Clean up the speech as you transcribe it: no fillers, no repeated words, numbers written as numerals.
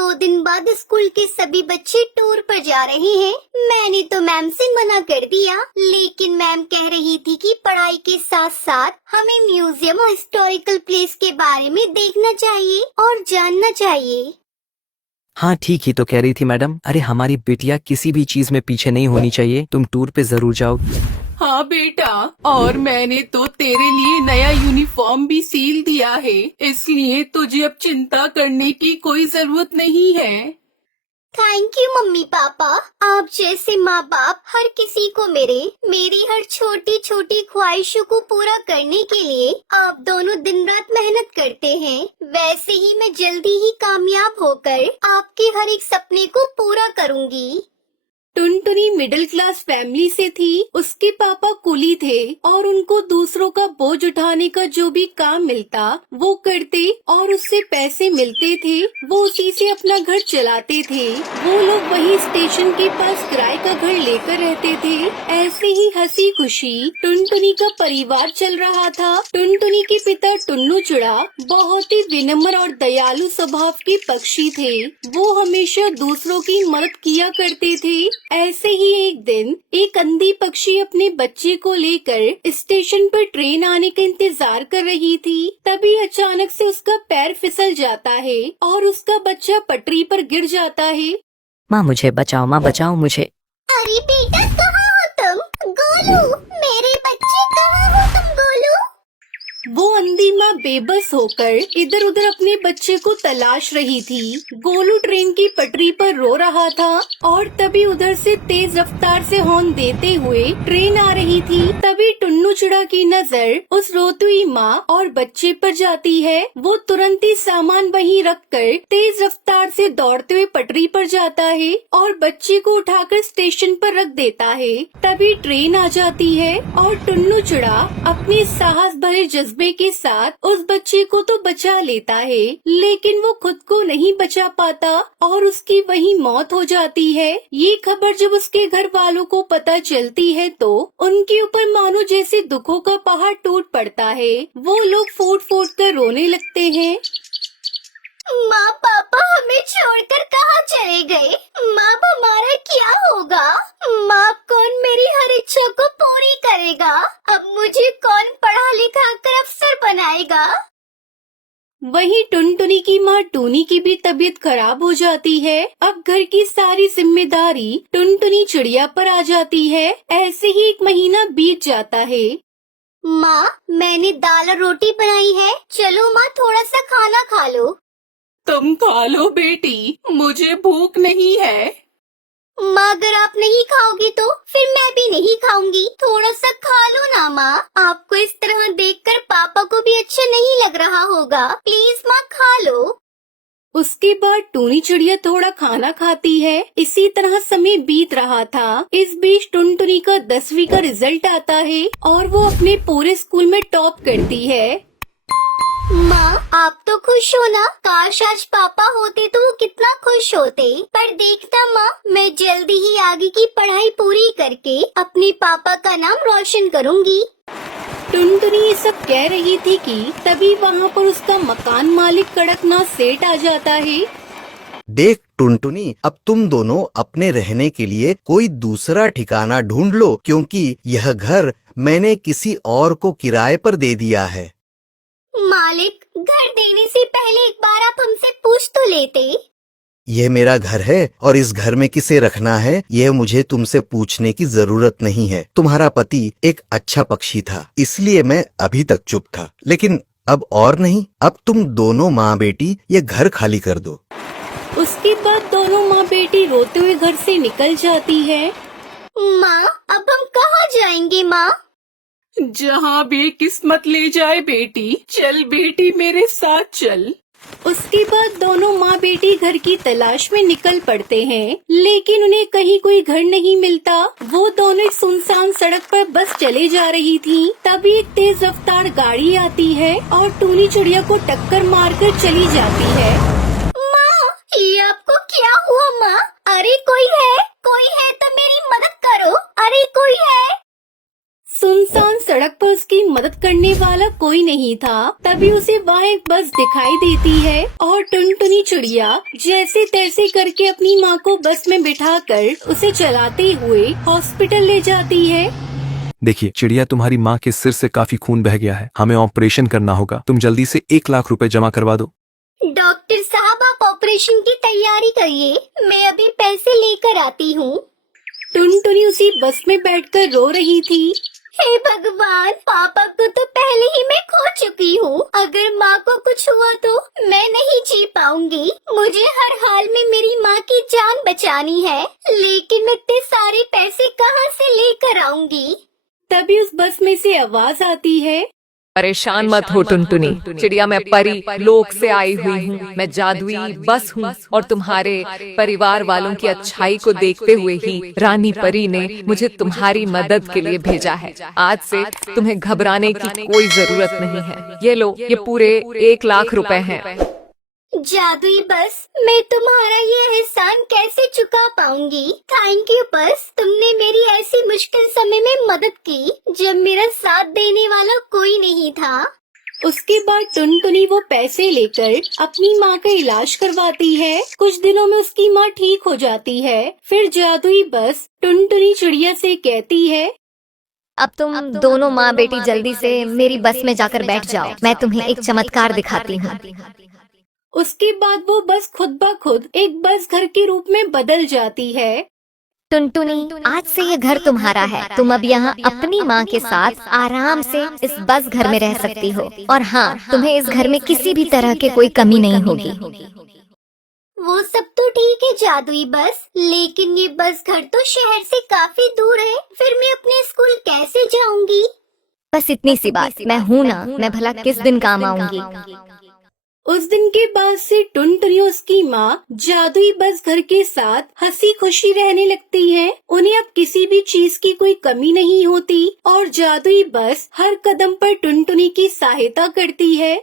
2 दिन बाद स्कूल के सभी बच्चे टूर पर जा रहे हैं। मैंने तो मैम से मना कर दिया, लेकिन मैम कह रही थी कि पढ़ाई के साथ साथ हमें म्यूजियम और हिस्टोरिकल प्लेस के बारे में देखना चाहिए और जानना चाहिए। हाँ ठीक ही तो कह रही थी मैडम। अरे हमारी बिटिया किसी भी चीज में पीछे नहीं होनी चाहिए। तुम टूर पे जरूर जाओ। हाँ बेटा, और मैंने तो तेरे लिए नया यूनिफॉर्म भी सील दिया है, इसलिए तुझे अब चिंता करने की कोई जरूरत नहीं है। Thank you mummy papa. आप जैसे माँ बाप हर किसी को मेरी हर छोटी छोटी ख्वाहिशों को पूरा करने के लिए आप दोनों दिन रात मेहनत करते हैं। वैसे ही मैं जल्दी ही कामयाब होकर आपके हर एक सपने को पूरा करूँगी। टुनटुनी मिडिल क्लास फैमिली से थी। उसके पापा कुली थे और उनको दूसरों का बोझ उठाने का जो भी काम मिलता वो करते और उससे पैसे मिलते थे, वो उसी से अपना घर चलाते थे। वो लोग वही स्टेशन के पास किराए का घर लेकर रहते थे। ऐसे ही हंसी खुशी टुनटुनी का परिवार चल रहा था। टुनटुनी के पिता टुन्नू चुड़ा बहुत ही विनम्र और दयालु स्वभाव के पक्षी थे। वो हमेशा दूसरों की मदद किया करते थे। ऐसे ही एक दिन एक अंधी पक्षी अपने बच्चे को लेकर स्टेशन पर ट्रेन आने का इंतजार कर रही थी। तभी अचानक से उसका पैर फिसल जाता है और उसका बच्चा पटरी पर गिर जाता है। माँ मुझे बचाओ, माँ बचाओ मुझे। अरे बेटा कहाँ हो तुम? गोलू, मेरे बच्चे कहाँ हो तुम गोलू? वो अंधी माँ बेबस होकर इधर उधर अपने बच्चे को तलाश रही थी। गोलू ट्रेन की पटरी पर रो रहा था और तभी उधर से तेज रफ्तार से हॉर्न देते हुए ट्रेन आ रही थी। तभी टुन्नू चिड़ा की नजर उस रोती हुई माँ और बच्चे पर जाती है। वो तुरंत ही सामान वहीं रखकर तेज रफ्तार से दौड़ते हुए पटरी पर जाता है और बच्चे को उठाकर स्टेशन पर रख देता है। तभी ट्रेन आ जाती है और टुन्नू चिड़ा अपने साहस भरे जज्बे के साथ उस बच्चे को तो बचा लेता है, लेकिन वो खुद को नहीं बचा पाता और उसकी वहीं मौत हो जाती है। ये खबर जब उसके घर वालों को पता चलती है तो उनके ऊपर मानो जैसे दुखों का पहाड़ टूट पड़ता है। वो लोग फूट फूट कर रोने लगते हैं। माँ पापा हमें छोड़कर कहाँ चले गए? माँ हमारा क्या होगा? माँ कौन मेरी हर इच्छा को पूरी करेगा? अब मुझे कौन पढ़ा लिखा कर अफसर बनाएगा? वहीं टुनटुनी की माँ टूनी की भी तबीयत खराब हो जाती है। अब घर की सारी जिम्मेदारी टुनटुनी चिड़िया पर आ जाती है। ऐसे ही 1 महीना बीत जाता है। माँ मैंने दाल और रोटी बनाई है, चलो माँ थोड़ा सा खाना खा लो। तुम खा लो बेटी, मुझे भूख नहीं है। माँ अगर आप नहीं खाओगी तो फिर मैं भी नहीं खाऊंगी। थोड़ा सा खा लो ना माँ। आपको इस तरह देखकर पापा को भी अच्छा नहीं लग रहा होगा। प्लीज माँ खा लो। उसके बाद टूनी चिड़िया थोड़ा खाना खाती है। इसी तरह समय बीत रहा था। इस बीच टुनटुनी का 10वीं का रिजल्ट आता है और वो अपने पूरे स्कूल में टॉप करती है। माँ आप तो खुश हो ना? काश आज पापा होते तो वो कितना खुश होते। पर देखना माँ, मैं जल्दी ही आगे की पढ़ाई पूरी करके अपने पापा का नाम रोशन करूँगी। टुनटुनी ये सब कह रही थी कि तभी वहाँ पर उसका मकान मालिक कड़कनाथ सेठ आ जाता है। देख टुनटुनी, अब तुम दोनों अपने रहने के लिए कोई दूसरा ठिकाना ढूंढ लो, क्योंकि यह घर मैंने किसी और को किराए पर दे दिया है। मालिक, घर देने से पहले एक बार आप हमसे पूछ तो लेते। यह मेरा घर है और इस घर में किसे रखना है यह मुझे तुमसे पूछने की जरूरत नहीं है। तुम्हारा पति एक अच्छा पक्षी था, इसलिए मैं अभी तक चुप था, लेकिन अब और नहीं। अब तुम दोनों माँ बेटी ये घर खाली कर दो। उसके बाद दोनों माँ बेटी रोते हुए घर से निकल जाती है। माँ अब हम कहाँ जाएंगे माँ? जहाँ भी किस्मत ले जाए बेटी। चल बेटी मेरे साथ चल। उसके बाद दोनों माँ बेटी घर की तलाश में निकल पड़ते हैं, लेकिन उन्हें कहीं कोई घर नहीं मिलता। वो दोनों एक सुनसान सड़क पर बस चले जा रही थी। तभी एक तेज रफ्तार गाड़ी आती है और टूनी चिड़िया को टक्कर मारकर चली जाती है। माँ ये आपको क्या हुआ माँ? अरे कोई है तो मेरी मदद करो। अरे कोई है। सुनसान सड़क पर उसकी मदद करने वाला कोई नहीं था। तभी उसे वहाँ एक बस दिखाई देती है और टुनटुनी चिड़िया जैसे तैसे करके अपनी माँ को बस में बिठाकर उसे चलाते हुए हॉस्पिटल ले जाती है। देखिए चिड़िया, तुम्हारी माँ के सिर से काफी खून बह गया है, हमें ऑपरेशन करना होगा। तुम जल्दी से 1 लाख रुपए जमा करवा दो। डॉक्टर साहब, आप ऑपरेशन की तैयारी करिए, मैं अभी पैसे लेकर आती हूँ। टुनटुनी उसी बस में बैठकर रो रही थी। हे भगवान, पापा को तो पहले ही मैं खो चुकी हूँ। अगर माँ को कुछ हुआ तो मैं नहीं जी पाऊंगी। मुझे हर हाल में मेरी माँ की जान बचानी है, लेकिन मैं इतने सारे पैसे कहाँ से लेकर आऊंगी? तभी उस बस में से आवाज आती है, परेशान मत हो टुनटुनी चिड़िया, मैं परी लोक से आई हुई हूँ। मैं जादुई बस हूँ और तुम्हारे परिवार वालों की अच्छाई को देखते हुए ही रानी परी ने मुझे तुम्हारी मदद के लिए भेजा है। आज से तुम्हें घबराने की कोई जरूरत नहीं है। ये लो, ये पूरे 1 लाख रुपए हैं। जादुई बस, मैं तुम्हारा ये एहसान कैसे चुका पाऊंगी? थैंक यू बस, तुमने मेरी ऐसी मुश्किल समय में मदद की जब मेरा साथ देने वाला कोई नहीं था। उसके बाद टुनटुनी वो पैसे लेकर अपनी माँ का इलाज करवाती है। कुछ दिनों में उसकी माँ ठीक हो जाती है। फिर जादुई बस टुनटुनी चिड़िया से कहती है, अब तुम दोनों माँ बेटी जल्दी से मेरी बस में जाकर बैठ जाओ, मैं तुम्हें एक चमत्कार दिखाती हूँ। उसके बाद वो बस खुद ब खुद एक बस घर के रूप में बदल जाती है। टुनटुनी, आज से ये घर तुम्हारा है। तुम अब यहाँ अपनी माँ के साथ आराम से इस बस घर में रह सकती हो। और हाँ, तुम्हें इस घर में किसी भी तरह की कोई कमी नहीं होगी। वो सब तो ठीक है जादुई बस, लेकिन ये बस घर तो शहर से काफी दूर है। फिर मैं अपने स्कूल कैसे जाऊंगी? बस इतनी सी बात, मैं हूँ ना, मैं भला किस दिन काम आऊंगी। उस दिन के बाद से टुनटुनी और उसकी माँ जादुई बस घर के साथ हंसी खुशी रहने लगती है। उन्हें अब किसी भी चीज की कोई कमी नहीं होती और जादुई बस हर कदम पर टुनटुनी की सहायता करती है।